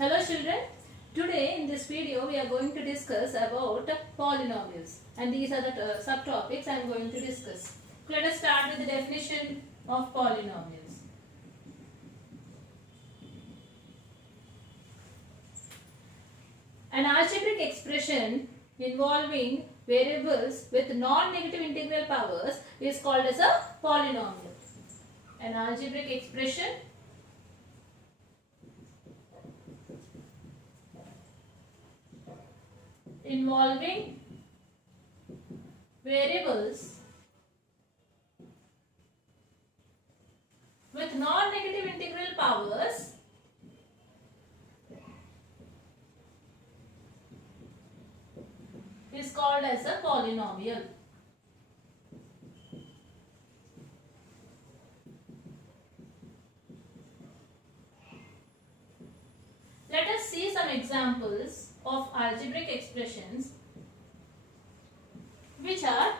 Hello children, today in this video we are going to discuss about polynomials and these are the subtopics I am going to discuss. Let us start with the definition of polynomials. An algebraic expression involving variables with non-negative integral powers is called as a polynomial. An algebraic expression involving variables with non-negative integral powers is called as a polynomial. Let us see some examples of algebraic expressions which are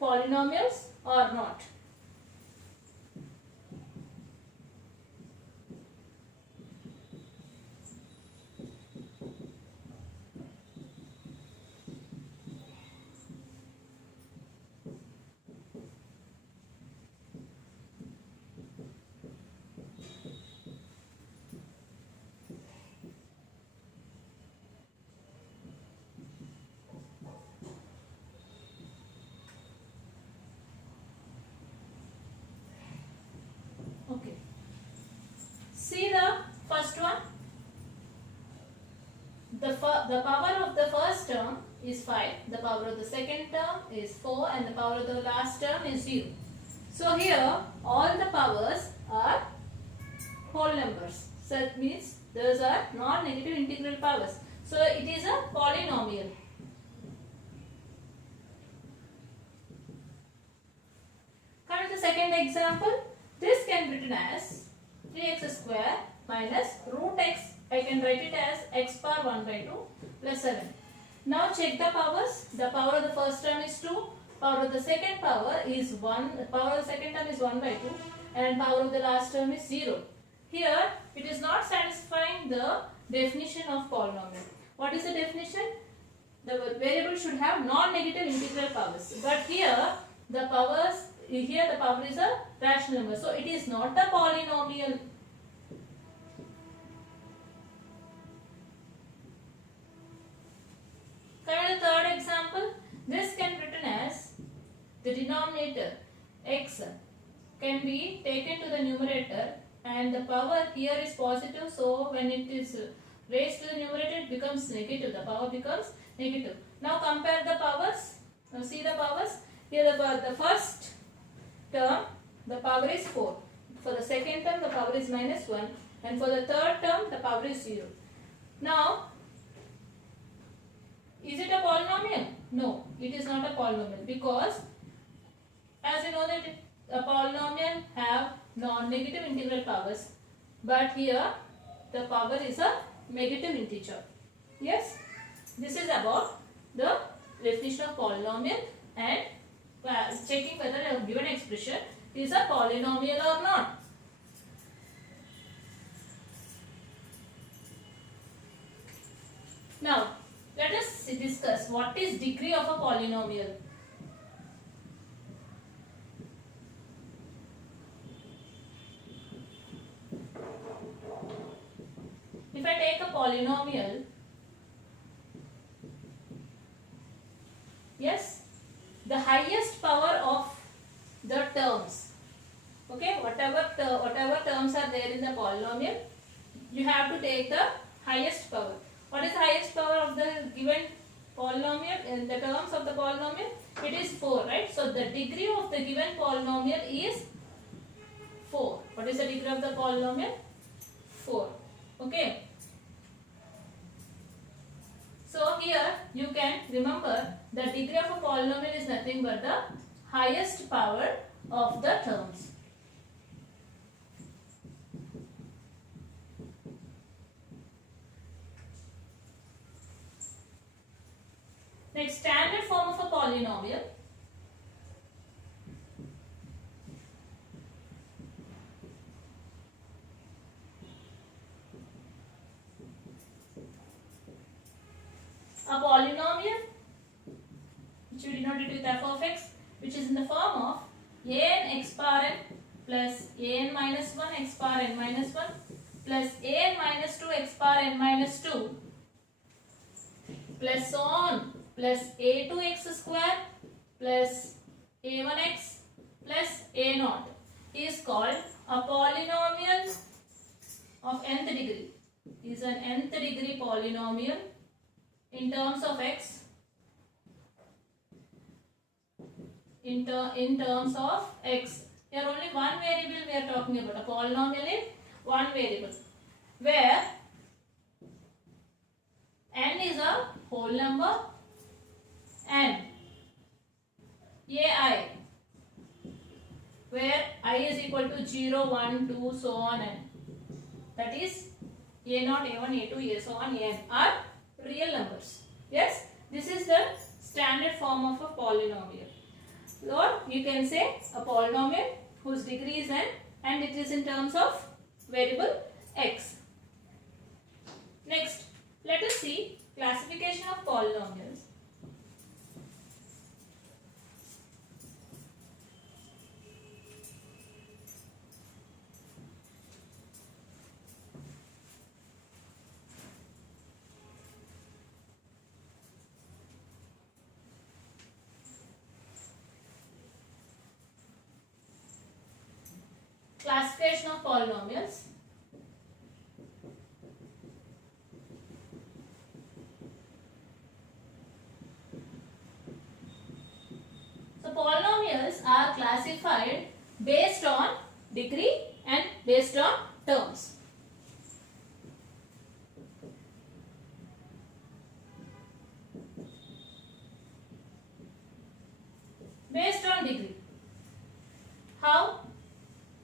polynomials or not. Okay. See the first one. The power of the first term is 5, the power of the second term is 4 and the power of the last term is 0. So here all the powers are whole numbers. So it means those are non-negative integral powers. So it is a polynomial. Come to the second example. This can be written as 3x square minus root x. I can write it as x power 1 by 2 plus 7. Now check the powers. The power of the first term is 2. Power of the second power is 1. Power of the second term is 1 by 2. And power of the last term is 0. Here it is not satisfying the definition of polynomial. What is the definition? The variable should have non-negative integral powers. But here the powers, here the power is a rational number. So it is not a polynomial. Come to the third example. This can be written as the denominator x can be taken to the numerator and the power here is positive. So when it is raised to the numerator it becomes negative. The power becomes negative. Now compare the powers. Now see the powers. Here the first term the power is 4. For the second term the power is minus 1 and for the third term the power is 0. Now is it a polynomial? No, it is not a polynomial because as you know that a polynomial have non-negative integral powers, but here the power is a negative integer. Yes, this is about the definition of polynomial and checking whether a given expression is a polynomial or not. Now let us discuss what is degree of a polynomial. If I take a polynomial, yes, the highest power of the terms, okay, whatever terms are there in the polynomial, you have to take the highest power. What is the highest power of the given polynomial? In the terms of the polynomial, it is 4, right? So the degree of the given polynomial is 4. What is the degree of the polynomial? 4. Okay. So here you can remember the degree of a polynomial is nothing but the highest power of the terms. Next, standard form of a polynomial. a polynomial which we denote it with f of x, which is in the form of an x bar n plus an minus 1 x bar n minus 1 plus an minus 2 x bar n minus 2 plus so on plus a2x square plus a1x plus a naught is called a polynomial of nth degree. Is an nth degree polynomial in terms of x. In terms of x. Here only one variable we are talking about. A polynomial in one variable, where n is a whole number and ai, where I is equal to 0, 1, 2, so on, n. That is a0, a1, a2, a so on, an are real numbers. Yes, this is the standard form of a polynomial. Or you can say a polynomial whose degree is n and it is in terms of variable x. Next, let us see classification of polynomials. Classification of polynomials. So polynomials are classified based on degree and based on terms. Based on degree. How?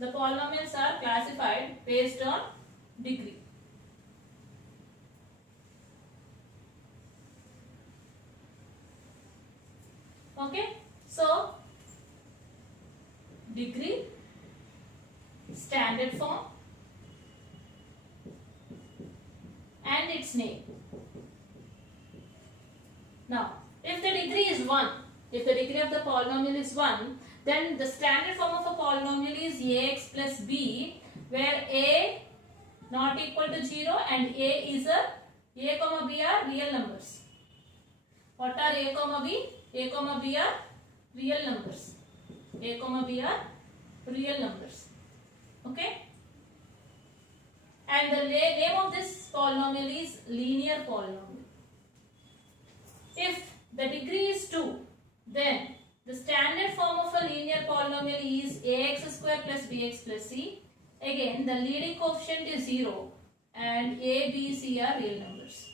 The polynomials are classified based on degree. Okay, so degree, standard form and its name. Now, if the degree is 1, if the degree of the polynomial is 1, then the standard form of a polynomial is ax plus b, where a not equal to 0 and a comma b are real numbers. What are a comma b? A comma b are real numbers. A comma b are real numbers. Okay? And the name of this polynomial is linear polynomial. If the degree is 2, then the standard form of a linear polynomial is ax square plus bx plus c. Again, the leading coefficient is 0 and a, b, c are real numbers.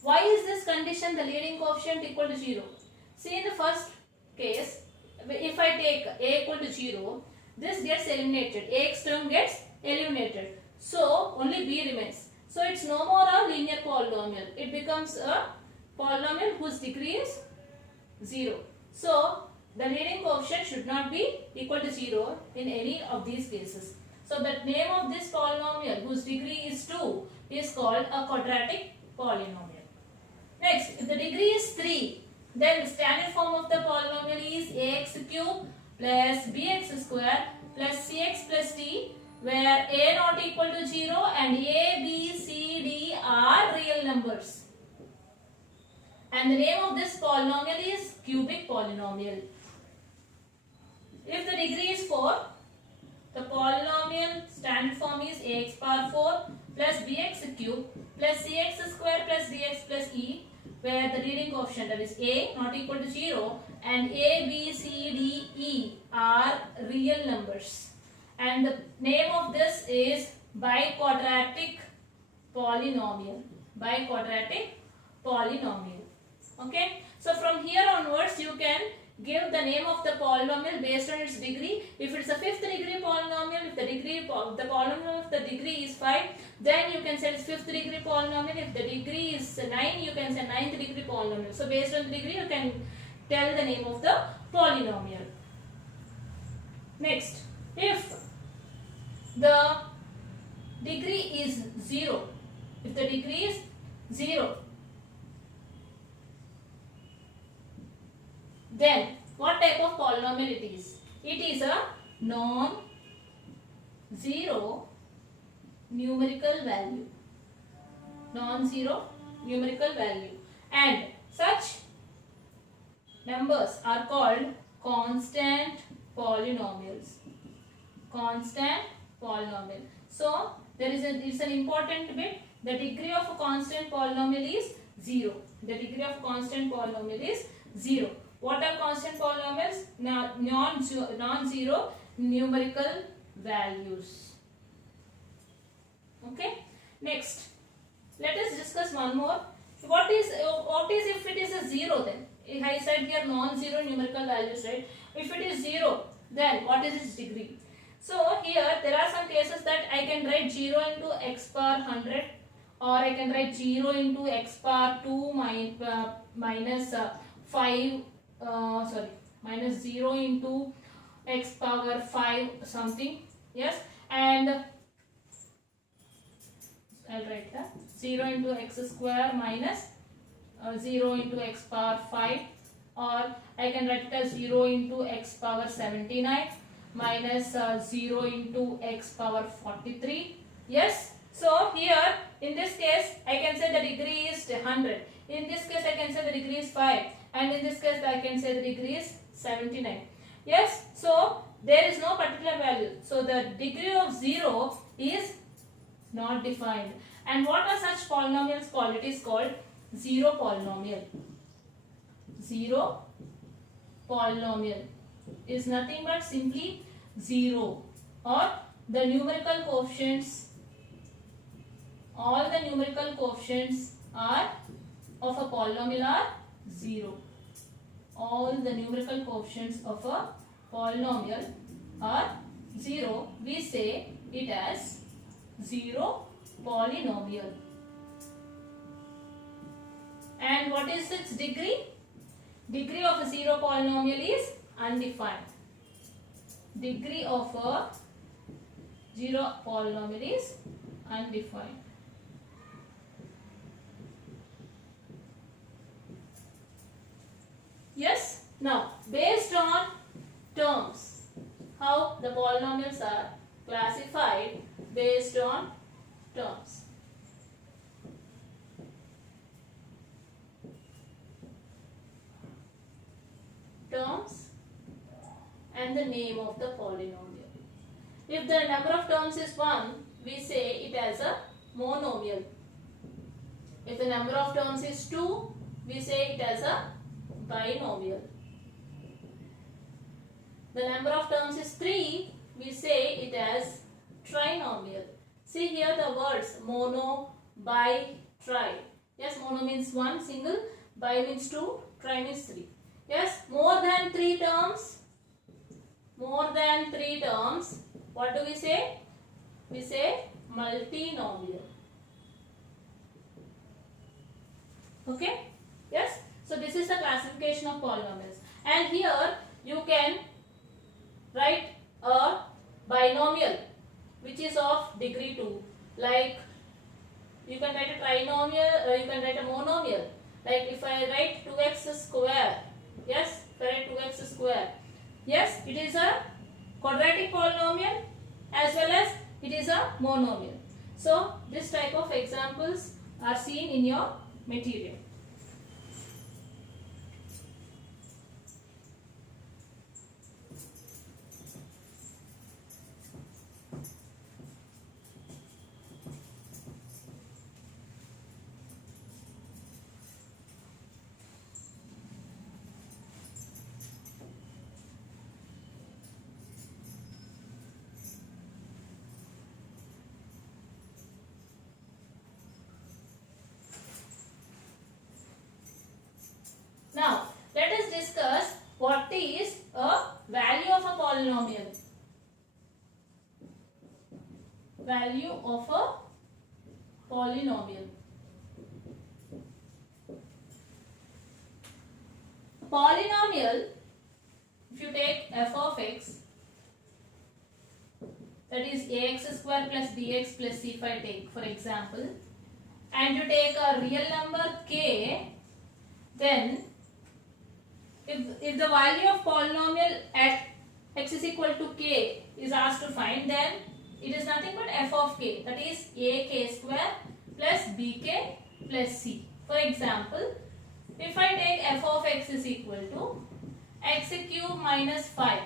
Why is this condition the leading coefficient equal to 0? See, in the first case, if I take a equal to 0, this gets eliminated. Ax term gets eliminated. So, only b remains. So, it's no more a linear polynomial. It becomes a polynomial whose degree is 0. So, the leading coefficient should not be equal to 0 in any of these cases. So, the name of this polynomial whose degree is 2 is called a quadratic polynomial. Next, if the degree is 3, then the standard form of the polynomial is ax cube plus bx square plus cx plus d, where a not equal to 0 and a, b, c, d are real numbers. And the name of this polynomial is cubic polynomial. If the degree is 4, the polynomial standard form is ax bar 4 plus bx cube plus cx square plus dx plus e, where the leading coefficient, that is a not equal to 0 and a, b, c, d, e are real numbers. And the name of this is biquadratic polynomial. Biquadratic polynomial. Okay. So from here onwards you can give the name of the polynomial based on its degree. If it's a 5th degree polynomial, if the degree of the polynomial of the degree is 5, then you can say it's 5th degree polynomial. If the degree is 9, you can say 9th degree polynomial. So based on the degree you can tell the name of the polynomial. Next, if the degree is 0, if the degree is 0, Then what type of polynomial it is? It is a non-zero numerical value. Non-zero numerical value. And such numbers are called constant polynomials. Constant polynomial. So it's an important bit. The degree of a constant polynomial is 0. The degree of constant polynomial is 0. What are constant polynomials? Non-zero numerical values. Okay. Next, let us discuss one more. What is if it is a 0 then? I said here non-zero numerical values, right? If it is 0, then what is its degree? So here there are some cases that I can write 0 into x power 100, or I can write 0 into x power 2 minus 5, minus 0 into x power 5 something. Yes, and I'll write that 0 into x square minus 0 into x power 5, or I can write it as 0 into x power 79 minus 0 into x power 43. Yes, so here in this case I can say the degree is 100. In this case I can say the degree is 5, and in this case I can say the degree is 79. Yes, so there is no particular value. So the degree of 0 is not defined. And what are such polynomials called? It is called zero polynomial. Zero polynomial is nothing but simply 0, or the numerical coefficients, all the numerical coefficients are of a polynomial are 0. All the numerical coefficients of a polynomial are 0. We say it as zero polynomial. And what is its degree? Degree of a zero polynomial is undefined. Degree of a zero polynomial is undefined. Yes. Now, based on terms, how the polynomials are classified based on terms. Terms and the name of the polynomial. If the number of terms is 1, we say it as a monomial. If the number of terms is 2, we say it as a binomial. The number of terms is 3, we say it as trinomial. See here the words mono, bi, tri. Yes, mono means 1 single, bi means 2, tri means 3. Yes, more than 3 terms. More than 3 terms. What do we say? We say multinomial. Okay? Yes. So this is the classification of polynomials. And here you can write a binomial which is of degree 2. Like you can write a trinomial, you can write a monomial. Like if I write 2x square. Yes, if I write 2x square. Yes, it is a quadratic polynomial as well as it is a monomial. So this type of examples are seen in your material. Now, let us discuss what is a value of a polynomial. Value of a polynomial. A polynomial, if you take f of x, that is ax square plus bx plus c, if I take for example, and you take a real number k, then if the value of polynomial at x is equal to k is asked to find, then it is nothing but f of k, that is ak square plus bk plus c. For example, if I take f of x is equal to x cube minus 5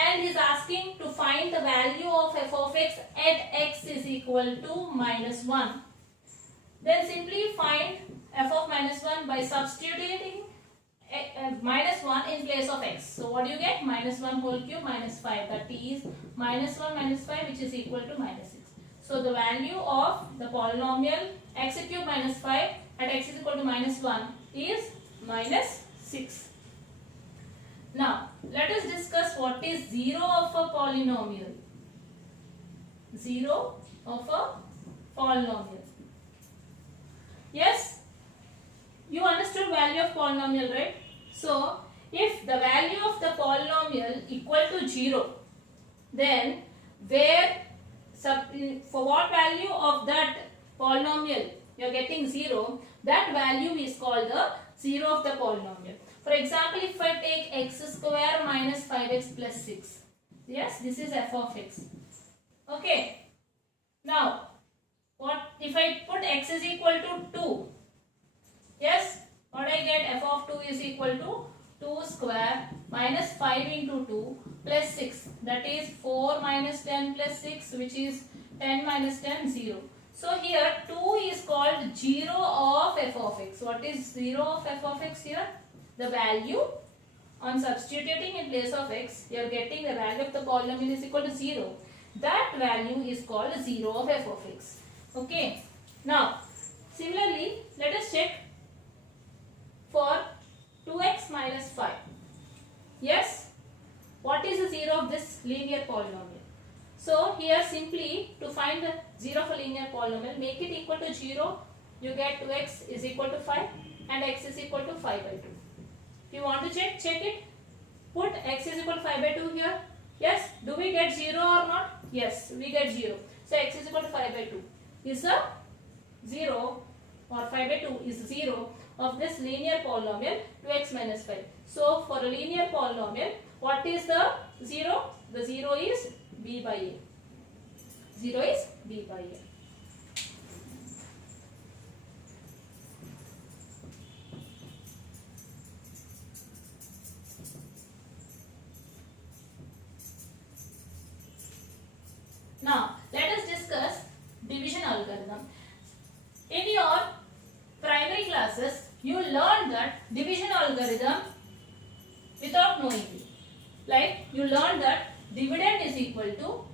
and is asking to find the value of f of x at x is equal to minus 1, then simply find f of minus 1 by substituting minus 1 in place of x. So what do you get? Minus 1 whole cube minus 5, that is minus 1 minus 5, which is equal to minus 6. So the value of the polynomial x cube minus 5 at x is equal to minus 1 is minus 6. Now let us discuss what is 0 of a polynomial. 0 of a polynomial. Yes, you understood value of polynomial, right? So if the value of the polynomial equal to 0, then for what value of that polynomial you are getting 0, that value is called the 0 of the polynomial. For example, if I take x square minus 5x plus 6, yes, this is f of x. Okay. Now, what if I put x is equal to 2? Yes, what I get? F of 2 is equal to 2 square minus 5 into 2 plus 6. That is 4 minus 10 plus 6, which is 10 minus 10, 0. So here 2 is called 0 of f of x. What is 0 of f of x here? The value on substituting in place of x, you are getting the value of the polynomial is equal to 0. That value is called 0 of f of x. Okay. Now, similarly, let us check for 2x minus 5. Yes, what is the 0 of this linear polynomial? So here simply to find the 0 of a linear polynomial, make it equal to 0, you get 2x is equal to 5 and x is equal to 5 by 2. If you want to check it. Put x is equal to 5 by 2 here. Yes, do we get 0 or not? Yes, we get 0. So x is equal to 5 by 2 is a 0, or 5 by 2 is 0 of this linear polynomial 2x minus 5. So for a linear polynomial, what is the 0? The 0 is b by a. 0 is b by a. Now let us discuss division algorithm. In your primary classes, you learned that division algorithm without knowing it. Like you learned that dividend is equal to,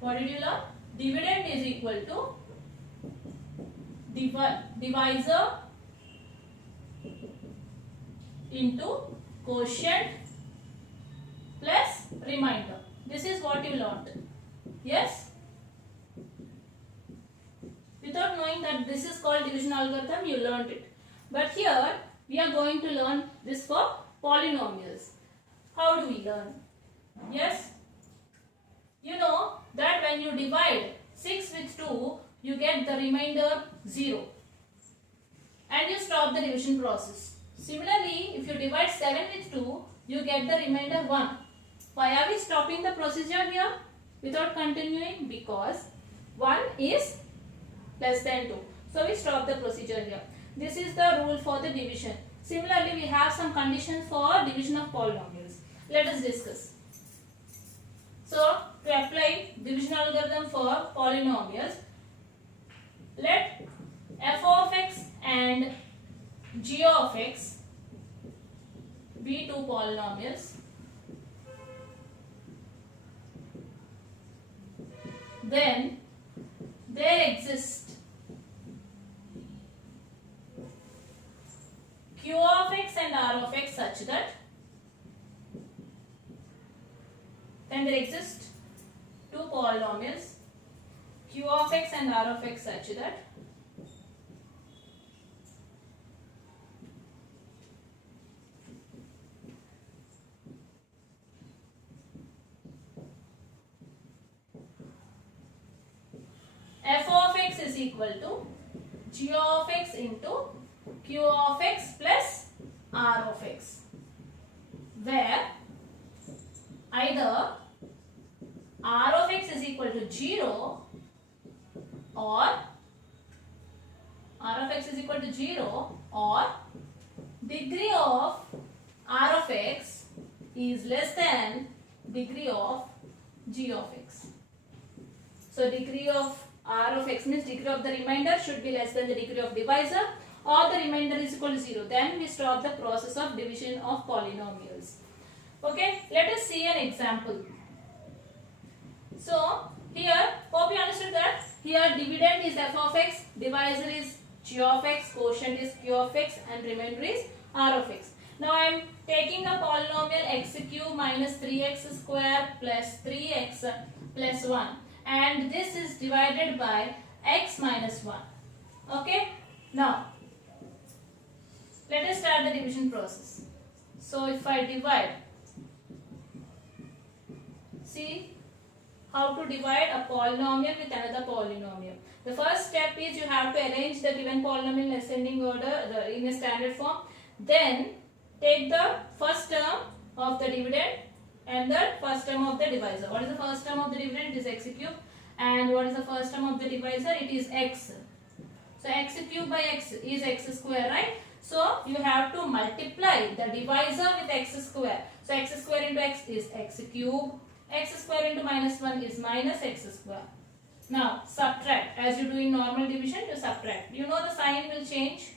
what did you learn? Dividend is equal to divisor into quotient plus remainder. This is what you learned. Yes? Without knowing that this is called division algorithm, you learned it. But here we are going to learn this for polynomials. How do we learn? Yes? You know that when you divide 6 with 2, you get the remainder 0. And you stop the division process. Similarly, if you divide 7 with 2, you get the remainder 1. Why are we stopping the procedure here without continuing? Because 1 is less than 2. So we stop the procedure here. This is the rule for the division. Similarly, we have some conditions for division of polynomials. Let us discuss. So to apply division algorithm for polynomials, let f of x and g of x be two polynomials. Then there exist q of x and r of x such that, then there exist two polynomials q of x and r of x such that f of x is equal to g of x into q of x plus r of x, where either r of x is equal to 0 or r of x is equal to 0 or degree of r of x is less than degree of g of x. So degree of r of x means degree of the remainder should be less than the degree of divisor, or the remainder is equal to 0. Then we stop the process of division of polynomials. Okay, let us see an example. So here, hope you understood that here dividend is f of x, divisor is g of x, quotient is q of x, and remainder is r of x. Now I am taking a polynomial x cube minus 3x square plus 3x plus 1, and this is divided by x minus 1. Okay, now let us start the division process. So if I divide, see how to divide a polynomial with another polynomial. The first step is you have to arrange the given polynomial in ascending order in a standard form. Then take the first term of the dividend and the first term of the divisor. What is the first term of the dividend? It is x cube. And what is the first term of the divisor? It is x. So x cube by x is x square, right? So you have to multiply the divisor with x square. So x square into x is x cube. X square into minus 1 is minus x square. Now subtract. As you do in normal division, you subtract. You know the sign will change.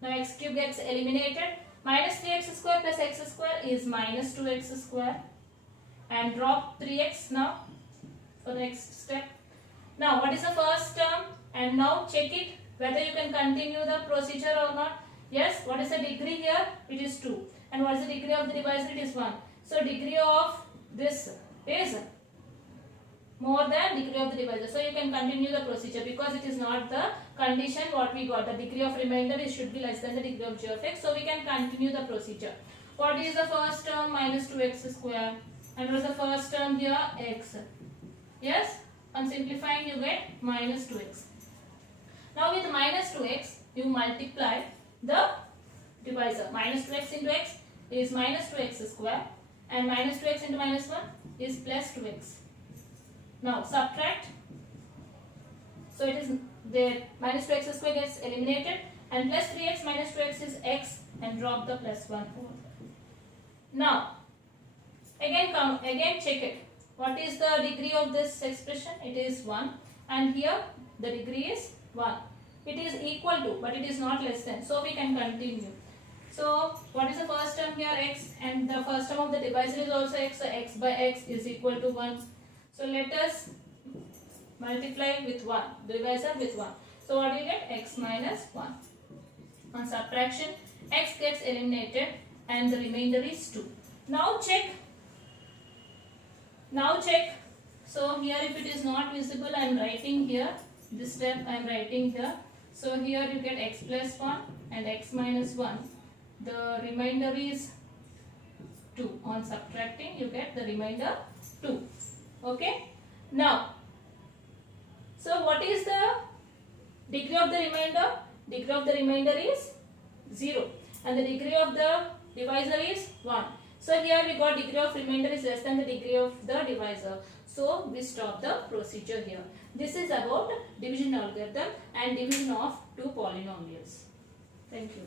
Now x cube gets eliminated. Minus 3x square plus x square is minus 2x square. And drop 3x now for the next step. Now what is the first term? And now check it whether you can continue the procedure or not. Yes, what is the degree here? It is 2. And what is the degree of the divisor? It is 1. So degree of this is more than degree of the divisor. So you can continue the procedure because it is not the condition what we got. The degree of remainder is should be less than the degree of g of x. So we can continue the procedure. What is the first term? Minus 2x square. And what is the first term here? X. Yes? On simplifying you get minus 2x. Now with minus 2x you multiply the divisor. Minus 2x into x is minus 2x square. And minus 2x into minus 1 is plus 2x. Now subtract. So it is there, minus 2x square gets eliminated, and plus 3x minus 2x is x, and drop the plus 1 over. Now again check it. What is the degree of this expression? It is 1, and here the degree is 1. It is equal to, but it is not less than. So we can continue. So what is the first term here? X, and the first term of the divisor is also x. So x by x is equal to 1. So let us multiply with 1, divisor with 1. So what do you get? X minus 1. On subtraction, x gets eliminated and the remainder is 2. Now check. So here if it is not visible, I am writing here. This step I am writing here. So here you get x plus 1 and x minus 1. The remainder is 2. On subtracting, you get the remainder 2. Okay. Now, so what is the degree of the remainder? Degree of the remainder is 0. And the degree of the divisor is 1. So here we got degree of remainder is less than the degree of the divisor. So we stop the procedure here. This is about division algorithm and division of two polynomials. Thank you.